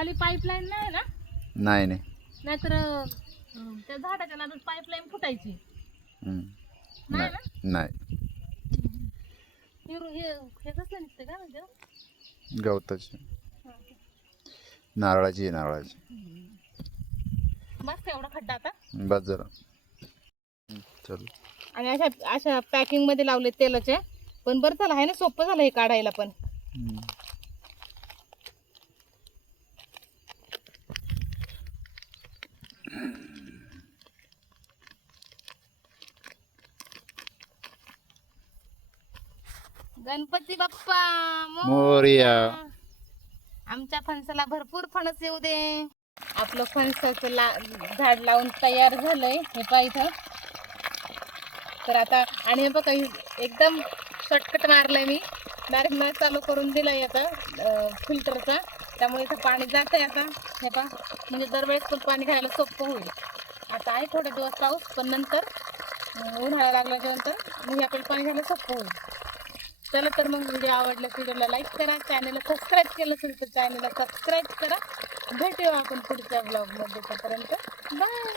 खाली पाईपलाईन नाही ना? नाही नाही. नाहीतर त्या झाडाच्या नादात पाईपलाईन फुटायची. हम्म. नाही नाही ना? नाही. हे कसलं निघतं का म्हणजे? गवताची नारळाची आहे, नारळाची. बस एवढा खड्डा आता. बस जरा. चल. आणि अशा अशा पॅकिंग मध्ये लावले तेलाचे. पण बरं झालं आहे ना, सोपं झालं हे काढायला पण. गणपती बाप्पा मोरया. आमच्या फणसाला भरपूर फणस येऊ दे. आपलं फणसाचं झाड लावून तयार झालंय हे पहा इथं. तर आता आणि हे बघा एकदम शॉर्टकट मारलंय मी. डायरेक्ट नळ चालू करून दिलाय आता फिल्टरचा. त्यामुळे इथं पाणी जात आहे आता. हे पहा म्हणजे दरवेळेस पण पाणी घ्यायला सोपं होईल. आता आहे थोडे दिवस पाऊस, पण नंतर उन्हाळा लागल्याच्यानंतर म्हणजे आपल्याला पाणी घ्यायला सोपं होईल. चला तर मग व्हिडिओ आवडल्यास व्हिडिओला लाईक करा. चॅनलला सबस्क्राईब केलं असेल तर चॅनलला सबस्क्राईब करा. भेटूया आपण पुढच्या ब्लॉगमध्ये. तोपर्यंत बाय.